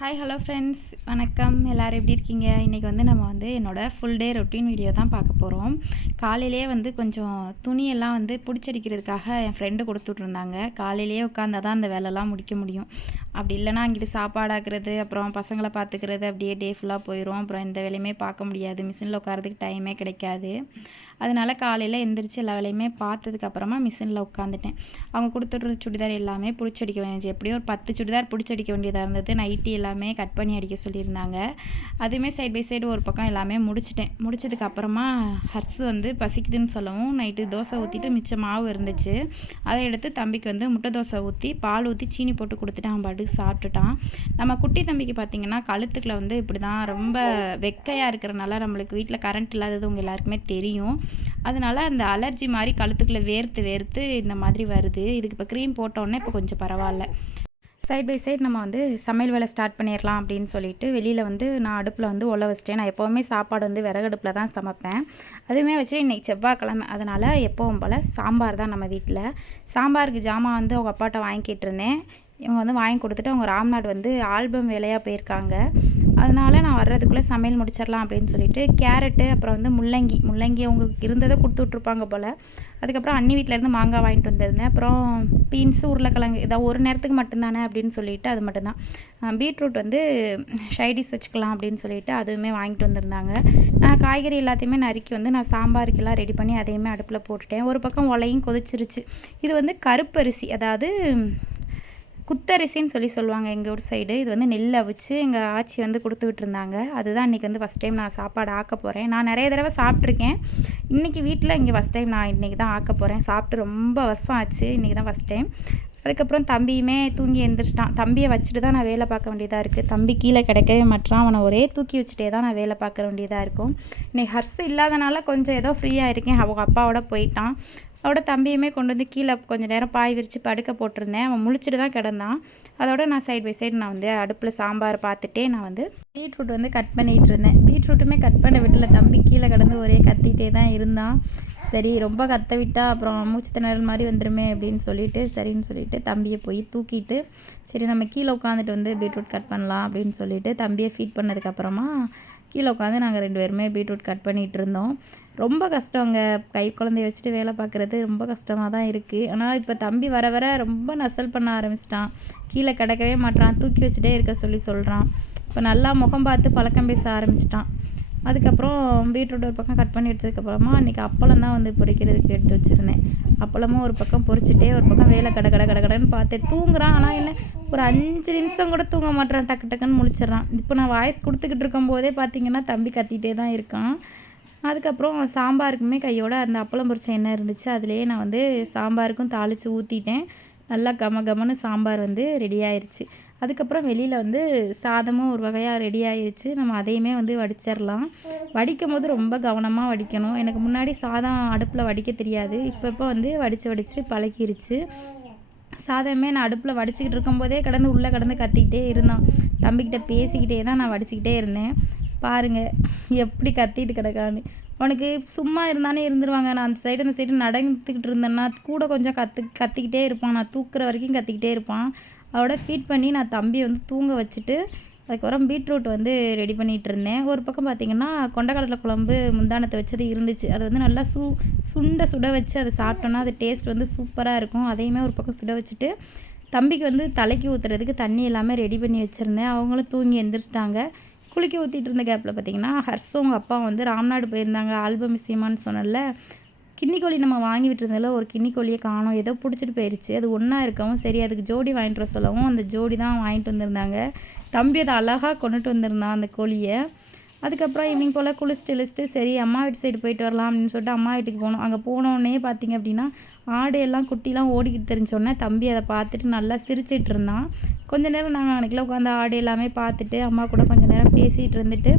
Hi hello friends வணக்கம். எல்லோரும் எப்படி இருக்கீங்க? இன்றைக்கி வந்து நம்ம வந்து என்னோடய ஃபுல் டே ரொட்டீன் வீடியோ தான் பார்க்க போகிறோம் காலையிலேயே வந்து கொஞ்சம் துணியெல்லாம் வந்து பிடிச்சடிக்கிறதுக்காக என் ஃப்ரெண்டு கொடுத்துட்ருந்தாங்க காலையிலேயே உட்காந்தா தான் அந்த வேலைலாம் முடிக்க முடியும். அப்படி இல்லைனா அங்கிட்டு சாப்பாடாக்குறது அப்புறம் பசங்களை பார்த்துக்கிறது அப்படியே டே ஃபுல்லாக போயிடும் அப்புறம் எந்த வேலையுமே பார்க்க முடியாது. மிஷினில் உட்காரதுக்கு டைமே கிடைக்காது. அதனால் காலையில் எந்திரிச்சு எல்லா வேலையுமே பார்த்ததுக்கப்புறமா மிஷினில் உட்காந்துட்டேன் அவங்க கொடுத்துட்ற சுடிதார் எல்லாமே பிடிச்சடிக்க வேண்டியது. எப்படியும் ஒரு பத்து சுடிதார் பிடிச்சடிக்க வேண்டியதாக இருந்தது. நைட்டி எல்லாம் எல்லாமே கட் பண்ணி அடிக்க சொல்லியிருந்தாங்க. அதுவுமே சைட் பை சைடு ஒரு பக்கம் எல்லாமே முடிச்சிட்டேன். முடிச்சதுக்கப்புறமா ஹர்ஸ் வந்து பசிக்குதுன்னு சொல்லவும் நைட்டு தோசை ஊற்றிட்டு மிச்சம் மாவு இருந்துச்சு. அதை எடுத்து தம்பிக்கு வந்து முட்டை தோசை ஊற்றி பால் ஊற்றி சீனி போட்டு கொடுத்துட்டு அவன் பாட்டுக்கு சாப்பிட்டுட்டான். நம்ம குட்டி தம்பிக்கு பார்த்திங்கன்னா கழுத்துக்களை வந்து இப்படி தான் ரொம்ப வெக்கையாக இருக்கிறனால நம்மளுக்கு வீட்டில் கரண்ட் இல்லாதது உங்கள் எல்லாருக்குமே தெரியும். அதனால் அந்த அலர்ஜி மாதிரி கழுத்துக்குள்ளே வேர்த்து வேர்த்து இந்த மாதிரி வருது. இதுக்கு இப்போ க்ரீம் போட்டோன்னே இப்போ கொஞ்சம் பரவாயில்ல. சைட் பை சைட் நம்ம வந்து சமையல் வேலை ஸ்டார்ட் பண்ணிடலாம் அப்படின்னு சொல்லிட்டு வெளியில் வந்து நான் அடுப்பில் வந்து உள்ள வச்சிட்டேன். நான் எப்போவுமே சாப்பாடு வந்து விறகடுப்பில் தான் சமைப்பேன். அதுவுமே வச்சு இன்றைக்கி செவ்வாய்க்கிழமை. அதனால் எப்போவும் போல் சாம்பார் தான் நம்ம வீட்டில் சாம்பாருக்கு ஜாமான் வந்து அவங்க அப்பாட்ட வாங்கிக்கிட்டு இருந்தேன். இவங்க வந்து வாங்கி கொடுத்துட்டு அவங்க ராம்நாடு வந்து ஆல்பம் வேலையாக போயிருக்காங்க. அதனால் நான் வர்றதுக்குள்ளே சமையல் முடிச்சிடலாம் அப்படின்னு சொல்லிட்டு கேரட்டு அப்புறம் வந்து முள்ளங்கி. முள்ளங்கி அவங்க இருந்ததை கொடுத்து விட்ருப்பாங்க போல். அதுக்கப்புறம் அண்ணி வீட்டிலேருந்து மாங்காய் வாங்கிட்டு வந்திருந்தேன் அப்புறம் பீன்ஸு உருளைக்கிழங்கு. இதான் ஒரு நேரத்துக்கு மட்டும்தானே அப்படின்னு சொல்லிட்டு அது மட்டும்தான். பீட்ரூட் வந்து ஷைடிஸ் வச்சுக்கலாம் அப்படின்னு சொல்லிட்டு அதுவுமே வாங்கிட்டு வந்திருந்தாங்க. நான் காய்கறி எல்லாத்தையுமே நறுக்கி வந்து நான் சாம்பாருக்கெல்லாம் ரெடி பண்ணி அதையுமே அடுப்பில் போட்டுட்டேன். ஒரு பக்கம் உலையும் கொதிச்சிருச்சு. இது வந்து கருப்பரிசி. அதாவது குத்தரிசின்னு சொல்லி சொல்லுவாங்க எங்கள் ஊர் சைடு இது வந்து நெல் அவிச்சு எங்கள் ஆச்சி வந்து கொடுத்து விட்டுருந்தாங்க. அதுதான் இன்றைக்கி வந்து ஃபஸ்ட் டைம் நான் சாப்பாடு ஆக்க போகிறேன் நான் நிறைய தடவை சாப்பிட்ருக்கேன் இன்றைக்கி வீட்டில் இங்கே ஃபஸ்ட் டைம் நான் இன்றைக்கி தான் ஆக்க போகிறேன் சாப்பிட்டு ரொம்ப வருஷம் ஆச்சு. இன்றைக்கி தான் ஃபஸ்ட் டைம் அதுக்கப்புறம் தம்பியுமே தூங்கி எழுந்திரிச்சிட்டான் தம்பியை வச்சுட்டு தான் நான் வேலை பார்க்க வேண்டியதாக இருக்குது தம்பி கீழே கிடைக்கவே மாட்டான் அவனை ஒரே தூக்கி வச்சுட்டே தான் நான் வேலை பார்க்க வேண்டியதாக இருக்கும். இன்றைக்கி ஹர்ஸ் இல்லாதனால கொஞ்சம் ஏதோ ஃப்ரீயாக இருக்கேன். அவங்க அப்பாவோட போயிட்டான். அதோட தம்பியுமே கொண்டு வந்து கீழே கொஞ்சம் நேரம் பாய் விரித்து படுக்க போட்டிருந்தேன். அவன் முழிச்சிட்டு தான் கிடந்தான். அதோட நான் சைட் பை சைடு நான் வந்து அடுப்பில் சாம்பார் பார்த்துட்டே நான் வந்து பீட்ரூட் வந்து கட் பண்ணிகிட்டு இருந்தேன். பீட்ரூட்டுமே கட் பண்ண விட்டில் தம்பி கீழே கிடந்து ஒரே கத்திகிட்டே தான் இருந்தான். சரி ரொம்ப கத்த விட்டா அப்புறம் மூச்சு திணறல் மாதிரி வந்துடுமே அப்படின்னு சொல்லிட்டு சரின்னு சொல்லிட்டு தம்பியை போய் தூக்கிட்டு சரி நம்ம கீழே உட்காந்துட்டு வந்து பீட்ரூட் கட் பண்ணலாம் அப்படின்னு சொல்லிட்டு தம்பியை ஃபீட் பண்ணதுக்கப்புறமா கீழே உட்காந்து நாங்கள் ரெண்டு பேருமே பீட்ரூட் கட் பண்ணிகிட்டு இருந்தோம் ரொம்ப கஷ்டங்க. கை குழந்தைய வச்சுட்டு வேலை பார்க்குறது ரொம்ப கஷ்டமாக தான் இருக்குது ஆனால் இப்போ தம்பி வர வர ரொம்ப நசல் பண்ண ஆரம்பிச்சிட்டான். கீழே கிடக்கவே மாட்டான் தூக்கி வச்சுட்டே இருக்க சொல்லி சொல்கிறான் இப்போ நல்லா முகம் பார்த்து பழக்கம் பேச ஆரம்பிச்சிட்டான். அதுக்கப்புறம் பீட்ரூட் ஒரு பக்கம் கட் பண்ணி எடுத்ததுக்கப்புறமா அன்றைக்கி அப்பளம் தான் வந்து பொரிக்கிறதுக்கு எடுத்து வச்சுருந்தேன். அப்பளமும் ஒரு பக்கம் பொரிச்சிட்டே ஒரு பக்கம் வேலை கடை கடை கடை கடைன்னு பார்த்தேன் தூங்குறான். ஆனால் என்ன ஒரு அஞ்சு நிமிஷம் கூட தூங்க மாட்டேறான் டக்கு டக்குன்னு முழிச்சிட்றான். இப்போ நான் வாய்ஸ் கொடுத்துக்கிட்டு இருக்கும்போதே பார்த்தீங்கன்னா தம்பி கத்திகிட்டே தான் இருக்கான். அதுக்கப்புறம் சாம்பாருக்குமே கையோட அந்த அப்பளம் பொரிச்ச எண்ணெய் இருந்துச்சு. அதுலேயே நான் வந்து சாம்பாருக்கும் தாளித்து ஊற்றிட்டேன் நல்லா கம கமன்னு சாம்பார் வந்து ரெடி ஆயிடுச்சு அதுக்கப்புறம் வெளியில் வந்து சாதமும் ஒரு வகையாக ரெடி ஆயிடுச்சு நம்ம அதையுமே வந்து வடிச்சிடலாம். வடிக்கும் போது ரொம்ப கவனமாக வடிக்கணும். எனக்கு முன்னாடி சாதம் அடுப்பில் வடிக்க தெரியாது. இப்போ இப்போ வந்து வடித்து வடித்து பழகிருச்சு. சாதமே நான் அடுப்பில் வடிச்சிக்கிட்டு இருக்கும்போதே கடந்து உள்ளே கடந்து கத்திக்கிட்டே இருந்தான். தம்பிக்கிட்ட பேசிக்கிட்டே தான் நான் வடிச்சிக்கிட்டே இருந்தேன். பாருங்கள் எப்படி கத்திட்டு கிடக்கான்னு. உனக்கு சும்மா இருந்தானே இருந்துருவாங்க. நான் அந்த சைடு அந்த சைடு நடந்துக்கிட்டு இருந்தேன்னா கூட கொஞ்சம் கற்று கத்திக்கிட்டே இருப்பான். நான் தூக்குற வரைக்கும் கத்திக்கிட்டே இருப்பான். அதோட ஃபீட் பண்ணி நான் தம்பி வந்து தூங்க வச்சுட்டு அதுக்கப்புறம் பீட்ரூட் வந்து ரெடி பண்ணிகிட்டு இருந்தேன். ஒரு பக்கம் பார்த்திங்கன்னா கொண்டக்கடலை குழம்பு முந்தானத்தை வச்சது இருந்துச்சு. அது வந்து நல்லா சூ சுண்டை சுட வச்சு அதை சாப்பிட்டோன்னா அது டேஸ்ட் வந்து சூப்பராக இருக்கும். அதையுமே ஒரு பக்கம் சுட வச்சுட்டு தம்பிக்கு வந்து தலைக்கு ஊற்றுறதுக்கு தண்ணி எல்லாமே ரெடி பண்ணி வச்சுருந்தேன். அவங்களும் தூங்கி எந்திரிச்சிட்டாங்க. குளிக்க ஊற்றிட்டு இருந்த கேப்பில் பார்த்தீங்கன்னா ஹர்ஸும் அவங்க அப்பா வந்து ராம்நாடு போயிருந்தாங்க. ஆல்பம் விஷயமானு சொன்னல கிண்ணி கோழி நம்ம வாங்கி விட்டுருந்ததில் ஒரு கிண்ணி கோழியை காணும். ஏதோ பிடிச்சிட்டு போயிடுச்சு அது ஒன்றா இருக்கவும் சரி அதுக்கு ஜோடி வாங்கிட்டு வர சொல்லவும் அந்த ஜோடி தான் வாங்கிட்டு வந்திருந்தாங்க. தம்பி அதை அழகாக கொண்டுட்டு வந்திருந்தான் அந்த கோழியை. அதுக்கப்புறம் ஈவினிங் போல் குளிச்சுட்டு லிஸ்ட்டு சரி அம்மா வீட்டு சைடு போயிட்டு வரலாம் அப்படின்னு சொல்லிட்டு அம்மா வீட்டுக்கு போனோம். அங்கே போனோடனே பார்த்திங்க அப்படின்னா ஆடு எல்லாம் குட்டிலாம் ஓடிக்கிட்டு தெரிஞ்சோடனே தம்பி அதை பார்த்துட்டு நல்லா சிரிச்சிட்டு இருந்தான். கொஞ்ச நேரம் நாங்கள் அன்றைக்கில் உட்காந்து ஆடு எல்லாமே பார்த்துட்டு அம்மா கூட கொஞ்சம் நேரம் பேசிகிட்டு இருந்துட்டு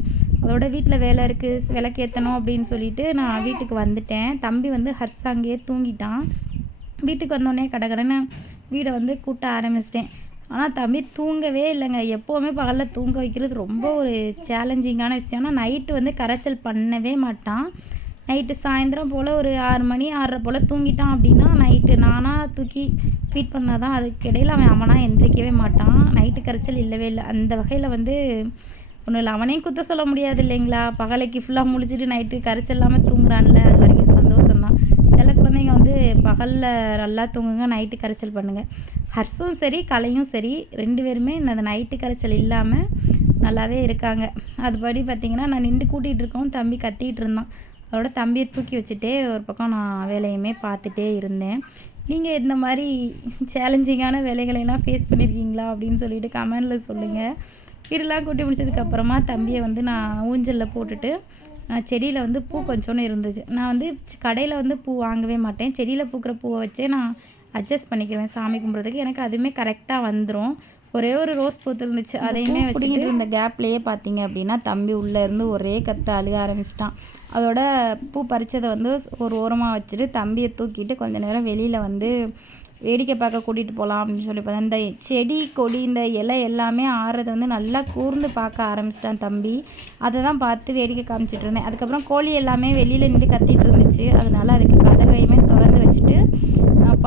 அதோட வீட்டில் வேலை இருக்குது விளக்கேற்றணும் அப்படின்னு சொல்லிட்டு நான் வீட்டுக்கு வந்துட்டேன். தம்பி வந்து ஹர்ஸாங்கே தூங்கிட்டான். வீட்டுக்கு வந்தோடனே கடகடன்னு வீடை வந்து கூட்ட ஆரம்பிச்சிட்டேன். ஆனால் தம்பி தூங்கவே இல்லைங்க. எப்போவுமே பகலில் தூங்க வைக்கிறது ரொம்ப ஒரு சேலஞ்சிங்கான விஷயம். ஆனால் நைட்டு வந்து கரைச்சல் பண்ணவே மாட்டான். நைட்டு சாயந்தரம் போல் ஒரு ஆறு மணி ஆறரை போல் தூங்கிட்டான் அப்படின்னா நைட்டு நானாக தூக்கி ஃபீட் பண்ணால் தான் அதுக்கு இடையில் அவன் அவனாக எந்திரிக்கவே மாட்டான். நைட்டு கரைச்சல் இல்லவே இல்லை. அந்த வகையில் வந்து ஒன்றும் இல்லை அவனையும் குத்த சொல்ல முடியாது இல்லைங்களா? பகலைக்கு ஃபுல்லாக முழிச்சிட்டு நைட்டு கரைச்சல் இல்லாமல் தூங்குறான்ல அது வரைக்கும் சந்தோஷம்தான். சில குழந்தைங்க வந்து பகலில் நல்லா தூங்குங்க நைட்டு கரைச்சல் பண்ணுங்கள் ஹர்ஸும் சரி கலையும் சரி ரெண்டு பேருமே இந்த நைட்டு கரைச்சல் இல்லாமல் நல்லாவே இருக்காங்க. அதுபடி பார்த்திங்கன்னா நான் நின்று கூட்டிகிட்டு இருக்கவும் தம்பி கத்திகிட்டு இருந்தான். அதோட தம்பியை தூக்கி வச்சுட்டே ஒரு பக்கம் நான் வேலையுமே பார்த்துட்டே இருந்தேன். நீங்கள் இந்த மாதிரி சேலஞ்சிங்கான வேலைகளையெல்லாம் ஃபேஸ் பண்ணியிருக்கீங்களா அப்படின்னு சொல்லிட்டு கமெண்டில் சொல்லுங்கள் வீடெல்லாம் கூட்டி முடிச்சதுக்கப்புறமா தம்பியை வந்து நான் ஊஞ்சலில் போட்டுட்டு செடியில் வந்து பூ கொஞ்சோன்னு இருந்துச்சு. நான் வந்து கடையில் வந்து பூ வாங்கவே மாட்டேன். செடியில் பூக்கிற பூவை வச்சே நான் அட்ஜஸ்ட் பண்ணிக்கிடுவேன் சாமி கும்பிட்றதுக்கு. எனக்கு அதுவுமே கரெக்டாக வந்துடும் ஒரே ஒரு ரோஸ் பூத்து இருந்துச்சு. அதையுமே வச்சுட்டு இந்த கேப்லேயே பார்த்தீங்க அப்படின்னா தம்பி உள்ளே இருந்து ஒரே கற்று அழுக ஆரம்பிச்சிட்டான். அதோட பூ பறித்ததை வந்து ஒரு ஓரமாக வச்சுட்டு தம்பியை தூக்கிட்டு கொஞ்ச நேரம் வெளியில் வந்து வேடிக்கை பார்க்க கூட்டிகிட்டு போகலாம் அப்படின்னு சொல்லி பார்த்தா இந்த செடி கொடி இந்த இலை எல்லாமே ஆறுறது வந்து நல்லா கூர்ந்து பார்க்க ஆரம்பிச்சிட்டான் தம்பி. அதை தான் பார்த்து வேடிக்கை காமிச்சிட்டு இருந்தேன். அதுக்கப்புறம் கோழி எல்லாமே வெளியில் நின்று கத்திட்டு இருந்துச்சு. அதனால் அதுக்கு கதவையுமே திறந்து வச்சுட்டு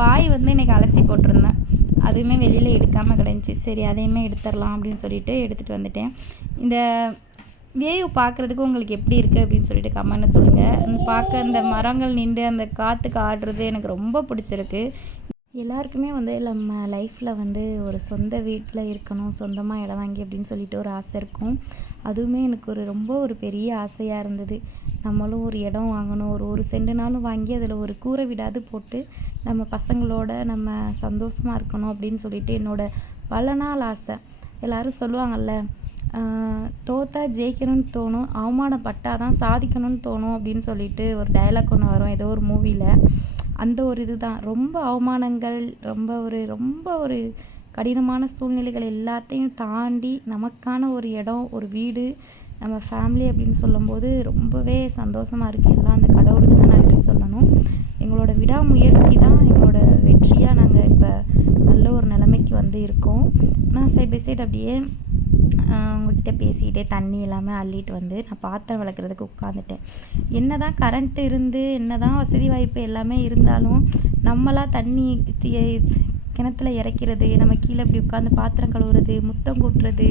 பாய் வந்து இன்றைக்கி அலசி போட்டிருந்தேன். அதுவுமே வெளியில் எடுக்காமல் கிடந்துச்சு. சரி அதையுமே எடுத்துடலாம் அப்படின்னு சொல்லிட்டு எடுத்துகிட்டு வந்துட்டேன். இந்த வேவ் பார்க்குறதுக்கு உங்களுக்கு எப்படி இருக்குது அப்படின்னு சொல்லிட்டு கமெண்ட்டில் சொல்லுங்கள் பார்க்க அந்த மரங்கள் நின்று அந்த காற்றுக்கு ஆடுறது எனக்கு ரொம்ப பிடிச்சிருக்கு. எல்லாருக்குமே வந்து நம்ம லைஃப்பில் வந்து ஒரு சொந்த வீட்டில் இருக்கணும் சொந்தமாக இடம் வாங்கி அப்படின்னு சொல்லிட்டு ஒரு ஆசை இருக்கும். அதுவுமே எனக்கு ஒரு ரொம்ப ஒரு பெரிய ஆசையாக இருந்தது. நம்மளும் ஒரு இடம் வாங்கணும் ஒரு ஒரு செண்டுனாலும் வாங்கி அதில் ஒரு கூரை விடாது போட்டு நம்ம பசங்களோட நம்ம சந்தோஷமாக இருக்கணும் அப்படின்னு சொல்லிட்டு என்னோடய பல நாள் ஆசை. எல்லோரும் சொல்லுவாங்கள்ல தோத்தா ஜெயிக்கணும்னு தோணும் அவமானப்பட்டால் தான் சாதிக்கணும்னு தோணும் அப்படின்னு சொல்லிட்டு ஒரு டைலாக் ஒன்று வரும் ஏதோ ஒரு மூவியில் அந்த ஒரு இது தான் ரொம்ப அவமானங்கள் ரொம்ப ஒரு ரொம்ப ஒரு கடினமான சூழ்நிலைகள் எல்லாத்தையும் தாண்டி நமக்கான ஒரு இடம் ஒரு வீடு நம்ம ஃபேமிலி அப்படின்னு சொல்லும்போது ரொம்பவே சந்தோஷமாக இருக்குது எல்லாம் அந்த கடவுளுக்கு தான் நன்றி சொல்லணும். எங்களோட விடாமுயற்சி தான் எங்களோட வெற்றியாக நாங்கள் இப்போ நல்ல ஒரு நிலைமைக்கு வந்து இருக்கோம். நான் சைட் பை சைட் அப்படியே அவங்கக்கிட்ட பேசிக்கிட்டே தண்ணி எல்லாமே அள்ளிட்டு வந்து நான் பாத்திரம் விளக்குறதுக்கு உட்காந்துட்டேன் என்ன தான் கரண்ட்டு இருந்து என்ன தான் வசதி வாய்ப்பு எல்லாமே இருந்தாலும் நம்மளாக தண்ணி கிணத்துல இறைக்கிறது நம்ம கீழே இப்படி உட்காந்து பாத்திரம் கழுவுறது முத்தம் கூட்டுறது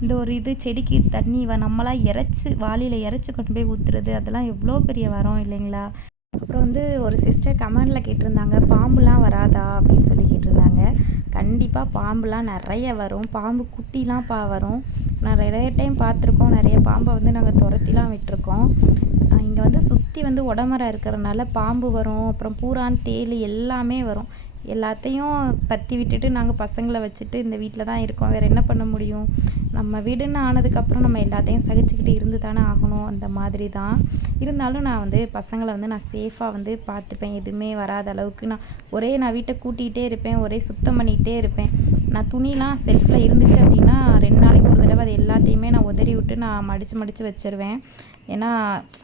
இந்த ஒரு இது செடிக்கு தண்ணி நம்மளாக இறைச்சி வாளியில் இறைச்சி கொண்டு போய் ஊற்றுறது அதெல்லாம் எவ்வளோ பெரிய வரம் இல்லைங்களா? அப்புறம் வந்து ஒரு சிஸ்டர் கமெண்டில் கேட்டிருந்தாங்க பாம்புலாம் வராதா? அப்படின்னு சொல்லி கேட்டிருந்தாங்க. கண்டிப்பாக பாம்புலாம் நிறைய வரும். பாம்பு குட்டிலாம் பா வரும். நான் நிறைய டைம் பார்த்துருக்கோம். நிறைய பாம்பை வந்து நாங்கள் துரத்திலாம் விட்டுருக்கோம். இங்கே வந்து சுற்றி வந்து உடமரம் இருக்கிறனால பாம்பு வரும். அப்புறம் பூரான் தேள் எல்லாமே வரும். எல்லாத்தையும் பற்றி விட்டுட்டு நாங்கள் பசங்களை வச்சுட்டு இந்த வீட்டில் தான் இருக்கோம். வேறு என்ன பண்ண முடியும்? நம்ம வீடுன்னு ஆனதுக்கப்புறம் நம்ம எல்லாத்தையும் சகிச்சுக்கிட்டு இருந்து தானே ஆகணும். அந்த மாதிரி தான். இருந்தாலும் நான் வந்து பசங்களை வந்து நான் சேஃபாக வந்து பார்த்துப்பேன். எதுவுமே வராத அளவுக்கு நான் ஒரே நான் வீட்டை கூட்டிகிட்டே இருப்பேன். ஒரே சுத்தம் பண்ணிகிட்டே இருப்பேன். நான் துணிலாம் செல்ஃபில் இருந்துச்சு அப்படின்னா ரெண்டு தேவை அது எல்லாத்தையுமே நான் உதறி விட்டு நான் மடித்து மடித்து வச்சுருவேன். ஏன்னா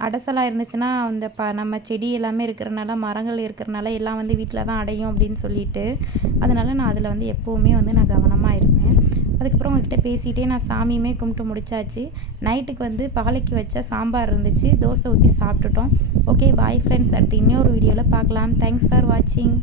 அடைசலாக இருந்துச்சுன்னா அந்த ப நம்ம செடி எல்லாமே இருக்கிறனால மரங்கள் இருக்கிறனால எல்லாம் வந்து வீட்டில் தான் அடையும் அப்படின்னு சொல்லிட்டு அதனால் நான் அதில் வந்து எப்போவுமே வந்து நான் கவனமாக இருப்பேன். அதுக்கப்புறம் உங்ககிட்ட பேசிகிட்டே நான் சாமியுமே கும்பிட்டு முடிச்சாச்சு. நைட்டுக்கு வந்து பாலைக்கு வச்ச சாம்பார் இருந்துச்சு. தோசை ஊற்றி சாப்பிட்டுட்டோம். ஓகே பாய் ஃப்ரெண்ட்ஸ் அடுத்து இன்னொரு வீடியோவில் பார்க்கலாம். தேங்க்ஸ் ஃபார் வாட்சிங்